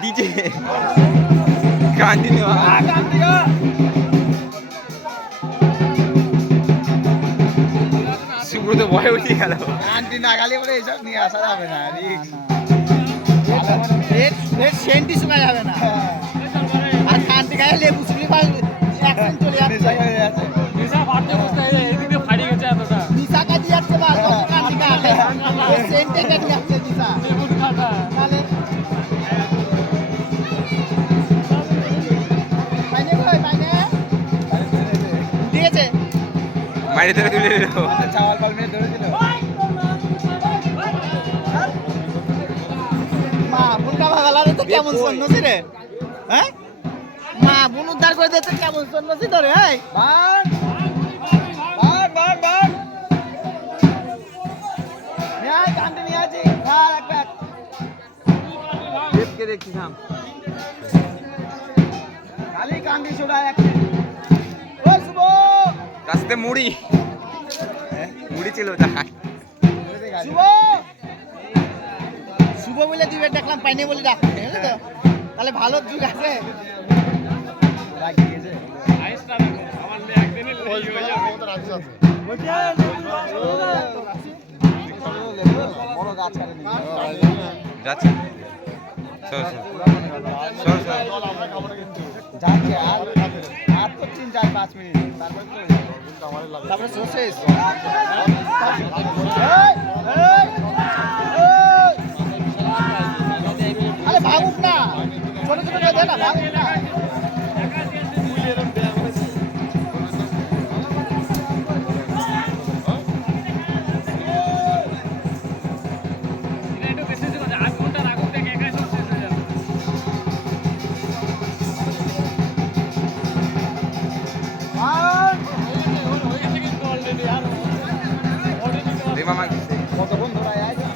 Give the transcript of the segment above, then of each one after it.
DJ কান্দিনি Subrata ভয় উঠে গেল। আন্টি না খালি বলে এইসব নিয়ে আসা যাবে না, সেন্টি শোনা যাবে না। আর আন্টি গায়ে লেবু চুলি চলে যাচ্ছে, নিশা কাটি যাচ্ছে বা আন্টি গায়ে সেন্টে কাটি যাচ্ছে নিশা। তাহলে দিয়েছে মাইরে ধরে তুলে দিল। চাওয়াল পাল মেরে ধরে দিল। মা বোনটা ভাগালারে তো কেমন সন্ন্যাসী রে, হ্যাঁ মা বোন উদ্ধার করে দিতে কেমন সন্ন্যাসী ধরে। এই বান বান বান বান নিয়ে কান্দি নিয়ে আছি ভাই এক ব্যাগ দেবকে দেখছিলাম খালি কান্দি ছোড়া এক। ও শুভ রাস্তাতে মুড়ি ছিল তাই শুভ শুভ বলে দিবে দেখলাম পাইনি বলে ডাকতে, বুঝলি তো? তাহলে ভালো যুগ আছে। যাচ্ছে যাচ্ছে আর তো 3-4-5 মিনিট তারপরে শেষ। আরে ভাগুক না, ছোট ছোট দে না, ভাগুক না। কতক্ষণ ধরা আছে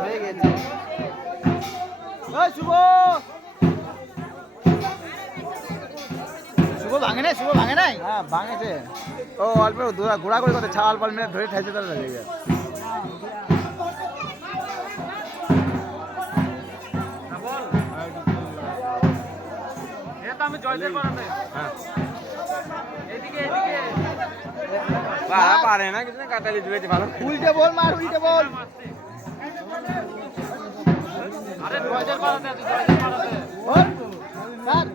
হয়ে গেছে। শুভ শুভ ভাঙে নাই, শুভ ভাঙে নাই। হ্যাঁ ভাঙেছে, ও অল্প ঘোরা করে কথা ছাল পাল মেরে ধরে ঠাইছে তাহলে লেগে গেছে। পারে না কিছু না, কাটালি দিয়েছে ভালো। উল্টে বল মার, উল্টে বল। ছাড়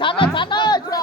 ছাড়